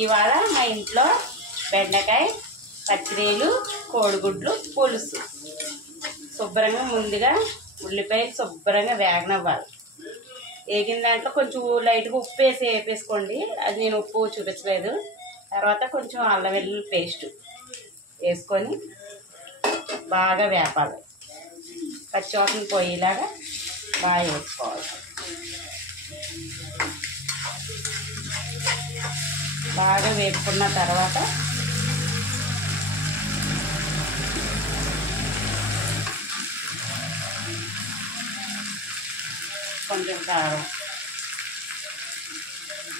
ఇవాళ మా ఇంట్లో బెండకాయ పచ్చిరీలు కోడిగుడ్లు పులుసు. శుభ్రంగా ముందుగా ఉల్లిపాయలు శుభ్రంగా వేగనివ్వాలి. వేగిన దాంట్లో కొంచెం లైట్గా ఉప్పు వేసుకోండి. అది నేను ఉప్పు చూపించలేదు. తర్వాత కొంచెం అల్లం వెల్లుల్లి పేస్ట్ వేసుకొని బాగా వేపాలి. పచ్చివాసన పోయేలాగా బాగా వేసుకోవాలి. బాగా వేపుకున్న తర్వాత కొంచెం కారం,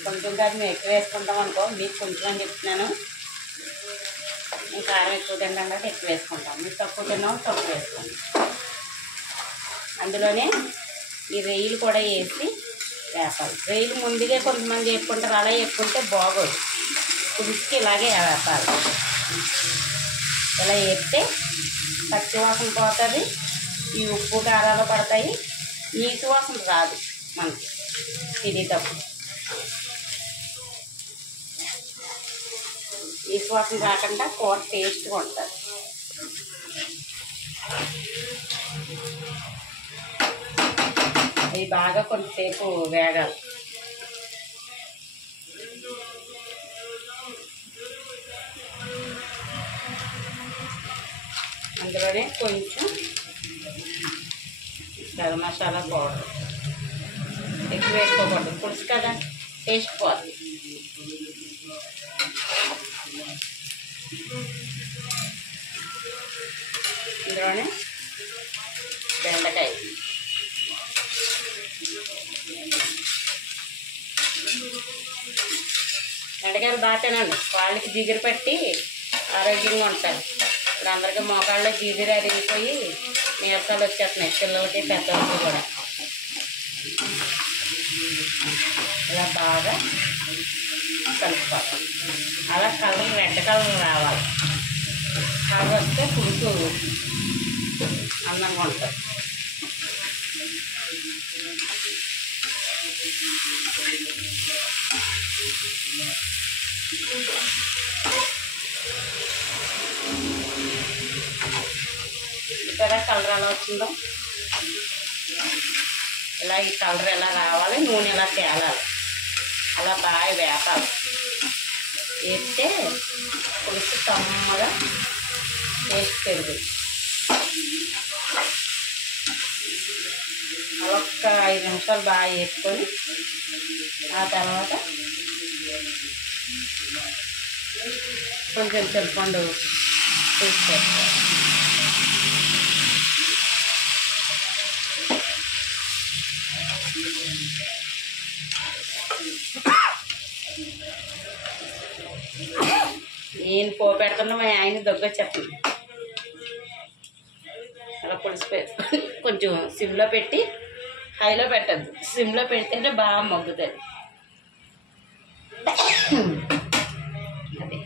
కొంచెం కాదు మేము ఎక్కువ వేసుకుంటాం అనుకో, మీకు కొంచెం అని చెప్తున్నాను. మేము కారం ఎక్కువ తింటాం కాబట్టి ఎక్కువ వేసుకుంటాం. మీరు తక్కువ తిన్నాం తక్కువ వేసుకోండి. అందులోనే ఈ రొయ్యలు కూడా వేసి వేపాలి. రొయ్యలు ముందుగా కొంతమంది వేసుకుంటారు, అలా వేసుకుంటే బాగోదు. పులుసుకి ఇలాగే వేపాలి. ఇలా వేస్తే పచ్చివాసన పోతుంది, ఈ ఉప్పు కారాలు పడతాయి, నీసు వాసన రాదు మనకి తినేటప్పుడు. నీసు వాసన రాకుండా కూర టేస్ట్గా ఉంటుంది. అవి బాగా కొంతసేపు వేగాలి. అందులోనే కొంచెం గరం మసాలా పౌడర్ ఎక్కువ వేసుకోకూడదు, పులుసు కదా టేస్ట్ పోతుంది. ఇందులోనే బెండకాయ, బెండకాయలు బాగా తినండి. వాళ్ళకి జిగురు పట్టి ఆరోగ్యంగా ఉంటారు. ఇప్పుడు అందరికీ మోకాళ్ళలో జిగురు అరిగిపోయి నీరసాలు వచ్చేస్తున్నాయి, పిల్లలకి పెద్దలకి కూడా. ఇలా బాగా కలుపుకోవాలి. అలా కలర్ రెడ్ కలర్ రావాలి. కలర్ వస్తే పులుసు అందంగా ఉంటుంది. ఇక్కడ కలర్ ఎలా వచ్చిందో ఇలా ఈ కలర్ ఎలా రావాలి, నూనె ఎలా తేలాలి, అలా బాగా వేపాలి. వేస్తే పులుసు కమ్మగా టేస్ట్ పెరుగుతుంది. అలా ఒక్క 5 నిమిషాలు బాగా వేసుకొని ఆ తర్వాత కొంచెం చింతపండు తీసుకోవాలి. నేను పోపెడుతున్నా మా ఆయన దగ్గర చెప్పండి. అలా పులుసు కొంచెం సిమ్లో పెట్టి, హైలో పెట్టద్దు, సిమ్లో పెడితేనే బాగా మగ్గుతుంది. అదే